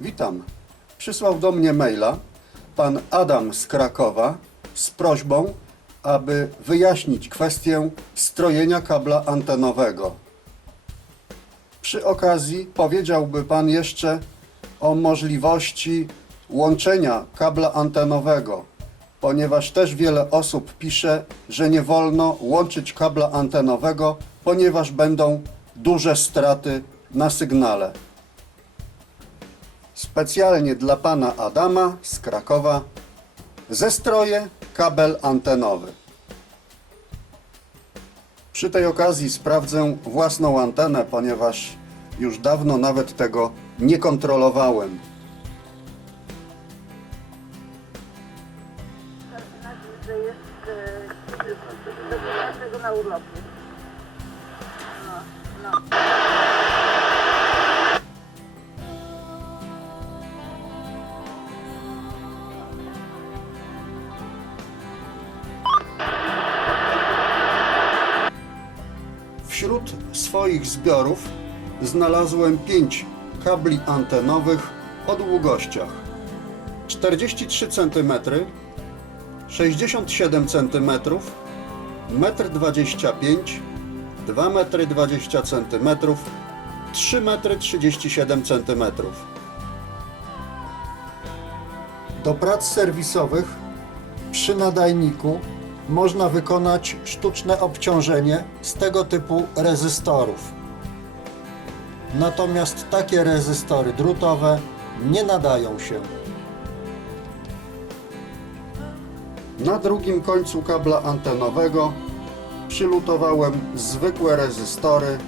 Witam. Przysłał do mnie maila pan Adam z Krakowa z prośbą, aby wyjaśnić kwestię strojenia kabla antenowego. Przy okazji powiedziałby pan jeszcze o możliwości łączenia kabla antenowego, ponieważ też wiele osób pisze, że nie wolno łączyć kabla antenowego, ponieważ będą duże straty na sygnale. Specjalnie dla pana Adama z Krakowa zestroję kabel antenowy. Przy tej okazji sprawdzę własną antenę, ponieważ już dawno nawet tego nie kontrolowałem. Swoich zbiorów znalazłem 5 kabli antenowych o długościach 43 cm, 67 cm, 1,25 m, 2,20 cm, 3,37 cm. Do prac serwisowych przy nadajniku można wykonać sztuczne obciążenie z tego typu rezystorów. Natomiast takie rezystory drutowe nie nadają się. Na drugim końcu kabla antenowego przylutowałem zwykłe rezystory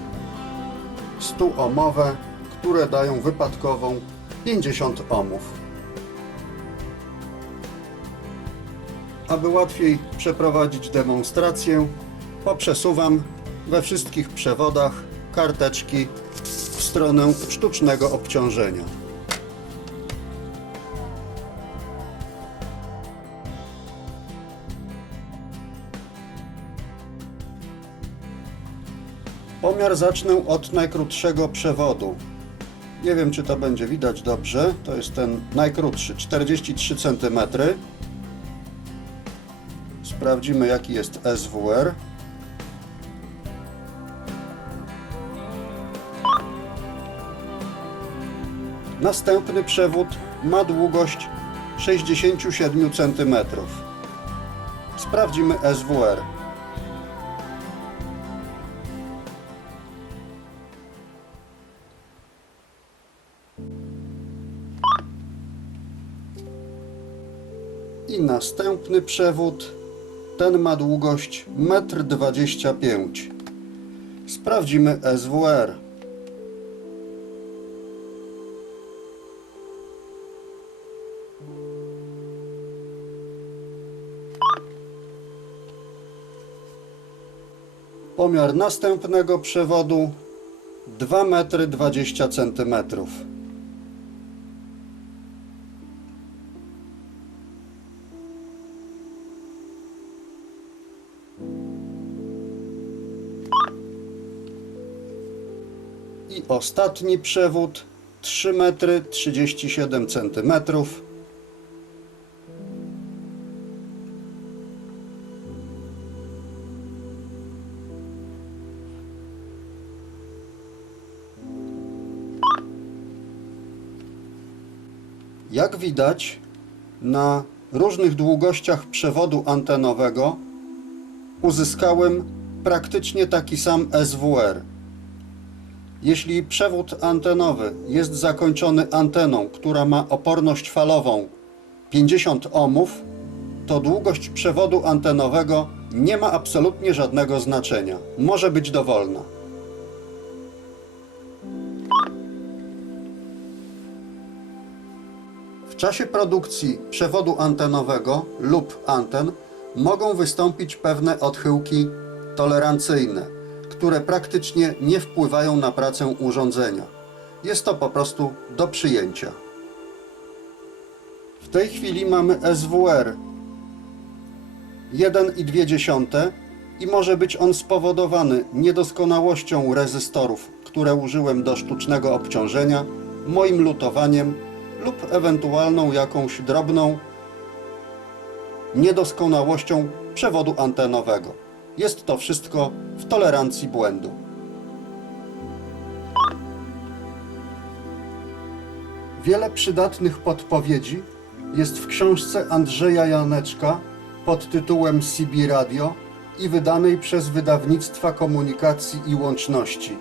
100 ohmowe, które dają wypadkową 50 ohmów. Aby łatwiej przeprowadzić demonstrację, poprzesuwam we wszystkich przewodach karteczki w stronę sztucznego obciążenia. Pomiar zacznę od najkrótszego przewodu. Nie wiem, czy to będzie widać dobrze. To jest ten najkrótszy, 43 cm. Sprawdzimy jaki jest SWR. Następny przewód ma długość 67 cm. Sprawdzimy SWR. I następny przewód ten ma długość 1,25 m. Sprawdzimy SWR. Pomiar następnego przewodu 2,20 m. I ostatni przewód 3 metry 37 centymetrów. Jak widać, na różnych długościach przewodu antenowego uzyskałem praktycznie taki sam SWR. Jeśli przewód antenowy jest zakończony anteną, która ma oporność falową 50 ohmów, to długość przewodu antenowego nie ma absolutnie żadnego znaczenia. Może być dowolna. W czasie produkcji przewodu antenowego lub anten mogą wystąpić pewne odchyłki tolerancyjne, które praktycznie nie wpływają na pracę urządzenia. Jest to po prostu do przyjęcia. W tej chwili mamy SWR 1,2 i może być on spowodowany niedoskonałością rezystorów, które użyłem do sztucznego obciążenia, moim lutowaniem lub ewentualną jakąś drobną niedoskonałością przewodu antenowego. Jest to wszystko w tolerancji błędu. Wiele przydatnych podpowiedzi jest w książce Andrzeja Janeczka pod tytułem CB Radio i wydanej przez Wydawnictwa Komunikacji i Łączności.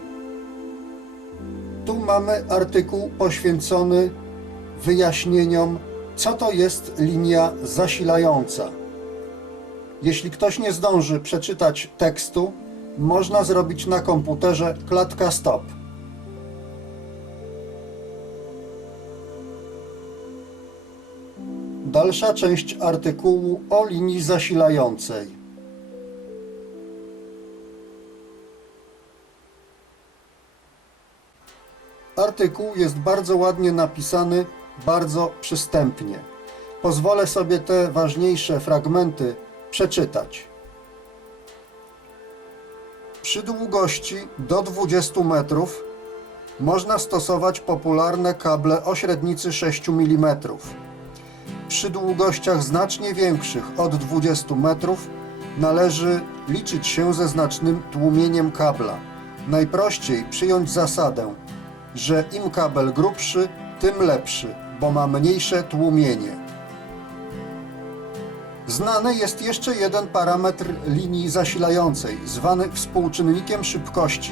Tu mamy artykuł poświęcony wyjaśnieniom, co to jest linia zasilająca. Jeśli ktoś nie zdąży przeczytać tekstu, można zrobić na komputerze klatka stop. Dalsza część artykułu o linii zasilającej. Artykuł jest bardzo ładnie napisany, bardzo przystępnie. Pozwolę sobie te ważniejsze fragmenty przeczytać. Przy długości do 20 metrów można stosować popularne kable o średnicy 6 mm. Przy długościach znacznie większych od 20 metrów należy liczyć się ze znacznym tłumieniem kabla. Najprościej przyjąć zasadę, że im kabel grubszy, tym lepszy, bo ma mniejsze tłumienie. Znany jest jeszcze jeden parametr linii zasilającej, zwany współczynnikiem szybkości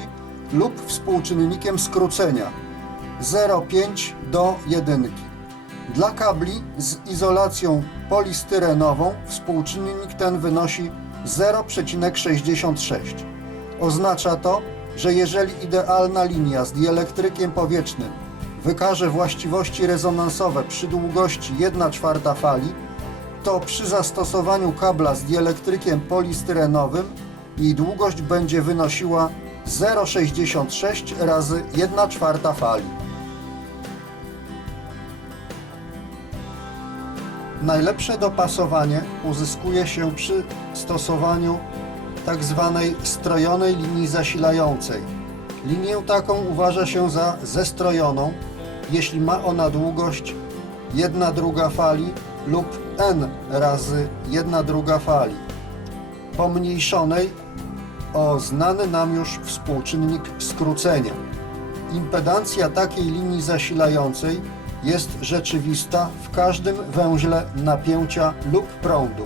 lub współczynnikiem skrócenia 0,5 do 1. Dla kabli z izolacją polistyrenową współczynnik ten wynosi 0,66. Oznacza to, że jeżeli idealna linia z dielektrykiem powietrznym wykaże właściwości rezonansowe przy długości 1 czwarta fali, to przy zastosowaniu kabla z dielektrykiem polistyrenowym jej długość będzie wynosiła 0,66 razy 1 czwarta fali. Najlepsze dopasowanie uzyskuje się przy stosowaniu tak zwanej strojonej linii zasilającej. Linię taką uważa się za zestrojoną, jeśli ma ona długość 1 druga fali lub n razy 1 druga fali, pomniejszonej o znany nam już współczynnik skrócenia. Impedancja takiej linii zasilającej jest rzeczywista w każdym węźle napięcia lub prądu,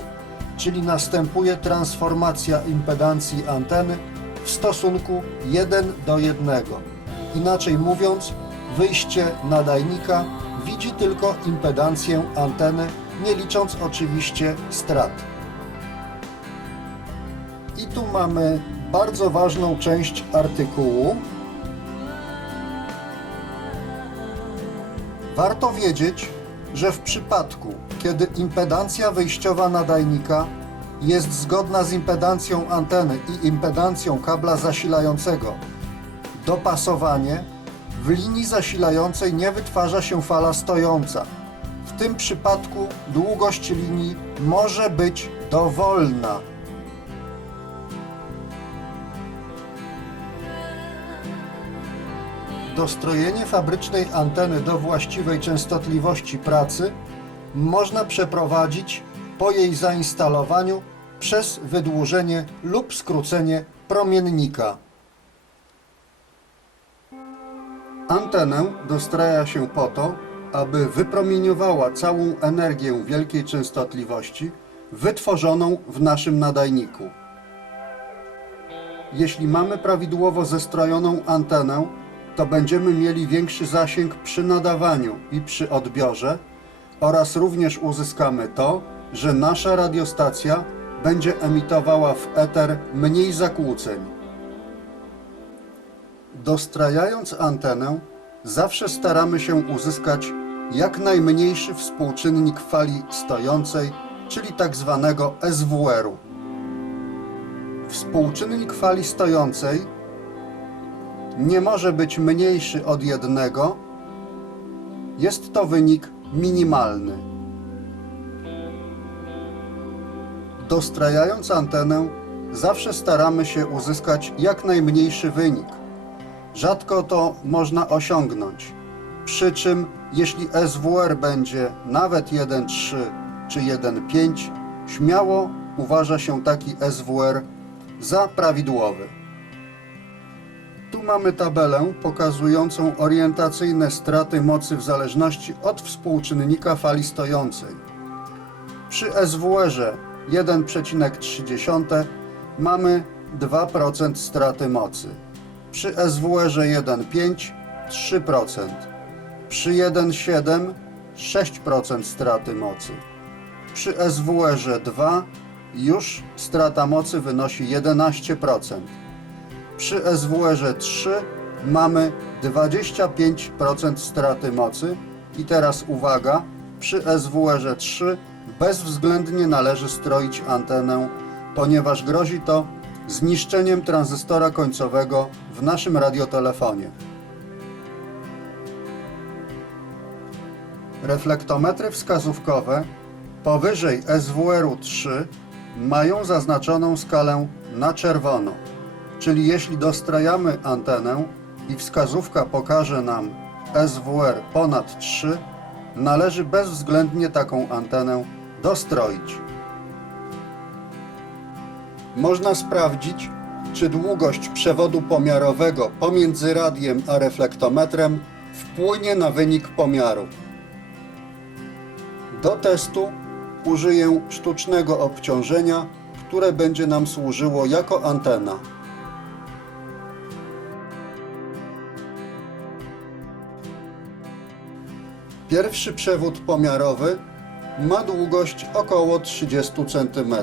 czyli następuje transformacja impedancji anteny w stosunku 1 do 1. Inaczej mówiąc, wyjście nadajnika widzi tylko impedancję anteny, nie licząc oczywiście strat. I tu mamy bardzo ważną część artykułu. Warto wiedzieć, że w przypadku, kiedy impedancja wyjściowa nadajnika jest zgodna z impedancją anteny i impedancją kabla zasilającego, dopasowanie w linii zasilającej nie wytwarza się fala stojąca. W tym przypadku długość linii może być dowolna. Dostrojenie fabrycznej anteny do właściwej częstotliwości pracy można przeprowadzić po jej zainstalowaniu przez wydłużenie lub skrócenie promiennika. Antenę dostraja się po to, aby wypromieniowała całą energię wielkiej częstotliwości wytworzoną w naszym nadajniku. Jeśli mamy prawidłowo zestrojoną antenę, to będziemy mieli większy zasięg przy nadawaniu i przy odbiorze oraz również uzyskamy to, że nasza radiostacja będzie emitowała w eter mniej zakłóceń. Dostrajając antenę, zawsze staramy się uzyskać jak najmniejszy współczynnik fali stojącej, czyli tak zwanego SWR-u. Współczynnik fali stojącej nie może być mniejszy od jednego. Jest to wynik minimalny. Dostrajając antenę, zawsze staramy się uzyskać jak najmniejszy wynik. Rzadko to można osiągnąć. Przy czym jeśli SWR będzie nawet 1,3 czy 1,5, śmiało uważa się taki SWR za prawidłowy. Tu mamy tabelę pokazującą orientacyjne straty mocy w zależności od współczynnika fali stojącej. Przy SWR-ze 1,3 mamy 2% straty mocy. Przy SWR-ze 1,5 3%. Przy 1,7 6% straty mocy. Przy SWR-ze 2 już strata mocy wynosi 11%. Przy SWR-ze 3 mamy 25% straty mocy i teraz uwaga, przy SWR-ze 3 bezwzględnie należy stroić antenę, ponieważ grozi to zniszczeniem tranzystora końcowego w naszym radiotelefonie. Reflektometry wskazówkowe powyżej SWR-u 3 mają zaznaczoną skalę na czerwono, czyli jeśli dostrajamy antenę i wskazówka pokaże nam SWR ponad 3, należy bezwzględnie taką antenę dostroić. Można sprawdzić, czy długość przewodu pomiarowego pomiędzy radiem a reflektometrem wpłynie na wynik pomiaru. Do testu użyję sztucznego obciążenia, które będzie nam służyło jako antena. Pierwszy przewód pomiarowy ma długość około 30 cm.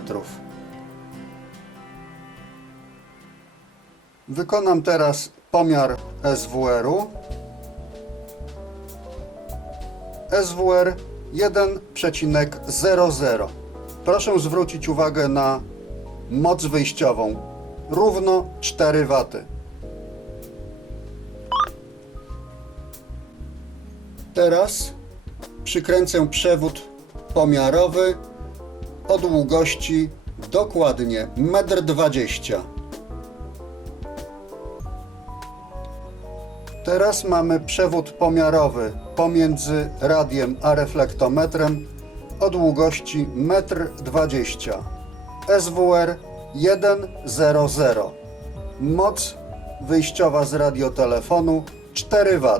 Wykonam teraz pomiar SWR-u. SWR 1,00. Proszę zwrócić uwagę na moc wyjściową. Równo 4 W. Teraz przykręcę przewód pomiarowy o długości dokładnie 1,20 m. Teraz mamy przewód pomiarowy pomiędzy radiem a reflektometrem o długości 1,20 m. SWR 1,00. Moc wyjściowa z radiotelefonu 4 W.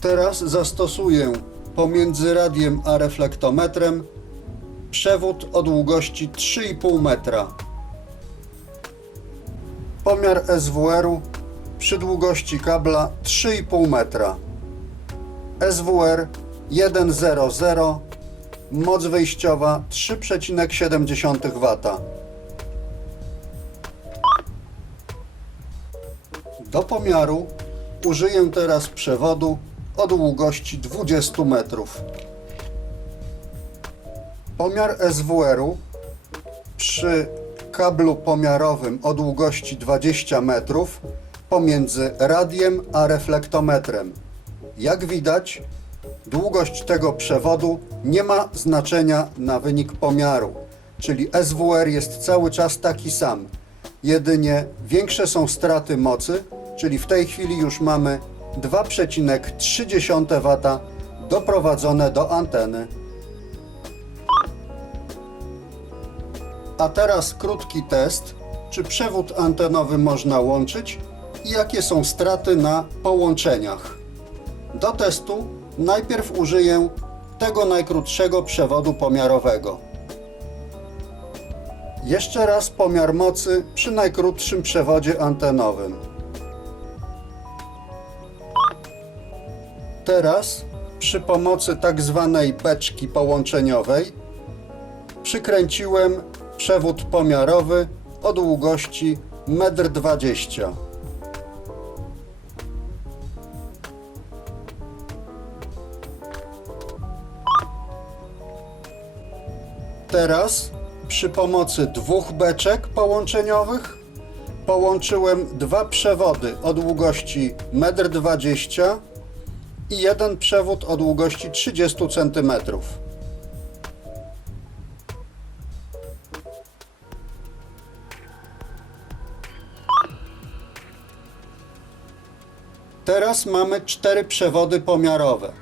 Teraz zastosuję pomiędzy radiem a reflektometrem przewód o długości 3,5 metra. Pomiar SWR-u przy długości kabla 3,5 metra. SWR 1,00 Moc wyjściowa 3,7 W. Do pomiaru użyję teraz przewodu o długości 20 metrów. Pomiar SWR-u przy kablu pomiarowym o długości 20 metrów pomiędzy radiem a reflektometrem. Jak widać, długość tego przewodu nie ma znaczenia na wynik pomiaru, czyli SWR jest cały czas taki sam. Jedynie większe są straty mocy, czyli w tej chwili już mamy 2,3 W doprowadzone do anteny. A teraz krótki test, czy przewód antenowy można łączyć i jakie są straty na połączeniach. Do testu najpierw użyję tego najkrótszego przewodu pomiarowego. Jeszcze raz pomiar mocy przy najkrótszym przewodzie antenowym. Teraz przy pomocy tak zwanej beczki połączeniowej przykręciłem przewód pomiarowy o długości 1,20 m. Teraz przy pomocy dwóch beczek połączeniowych połączyłem dwa przewody o długości 1,20 m i jeden przewód o długości 30 cm. Teraz mamy cztery przewody pomiarowe.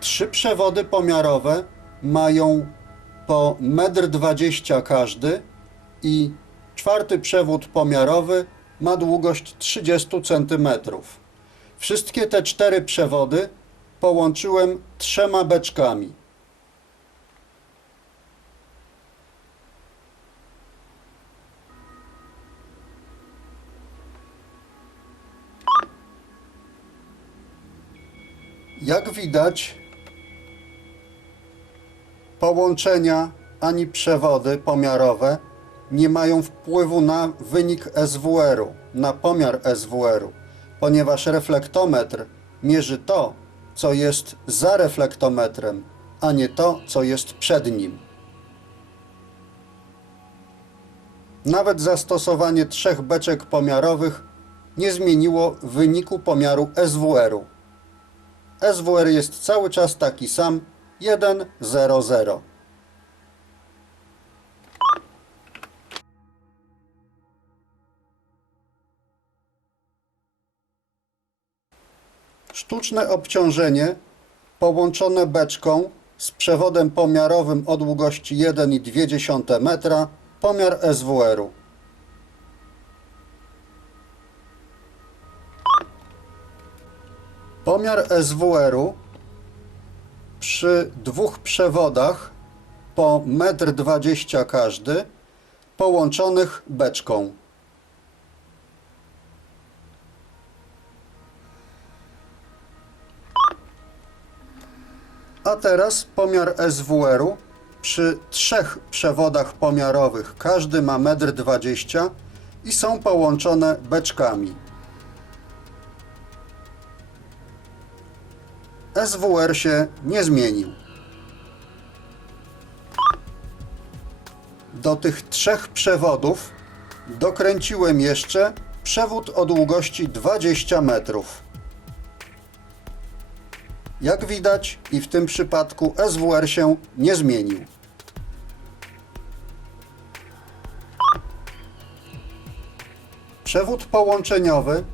Trzy przewody pomiarowe mają po 1,20 m każdy i czwarty przewód pomiarowy ma długość 30 cm. Wszystkie te cztery przewody połączyłem trzema beczkami. Jak widać, połączenia ani przewody pomiarowe nie mają wpływu na wynik SWR-u, na pomiar SWR-u, ponieważ reflektometr mierzy to, co jest za reflektometrem, a nie to, co jest przed nim. Nawet zastosowanie trzech beczek pomiarowych nie zmieniło wyniku pomiaru SWR-u. SWR jest cały czas taki sam 1, 0, 0. Sztuczne obciążenie połączone beczką z przewodem pomiarowym o długości 1,2 metra pomiar SWR-u. Pomiar SWR-u przy dwóch przewodach po 1,20 m każdy połączonych beczką. A teraz pomiar SWR-u przy trzech przewodach pomiarowych. Każdy ma 1,20 m i są połączone beczkami. SWR się nie zmienił. Do tych trzech przewodów dokręciłem jeszcze przewód o długości 20 metrów. Jak widać i w tym przypadku SWR się nie zmienił. Przewód połączeniowy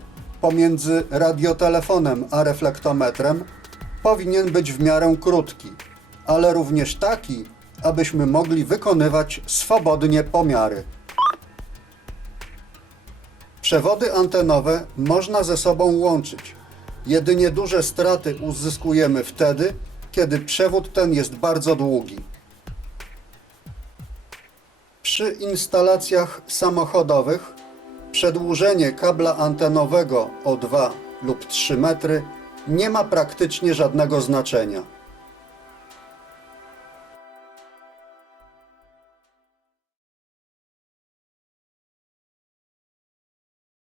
pomiędzy radiotelefonem a reflektometrem powinien być w miarę krótki, ale również taki, abyśmy mogli wykonywać swobodnie pomiary. Przewody antenowe można ze sobą łączyć. Jedynie duże straty uzyskujemy wtedy, kiedy przewód ten jest bardzo długi. Przy instalacjach samochodowych przedłużenie kabla antenowego o 2 lub 3 metry nie ma praktycznie żadnego znaczenia.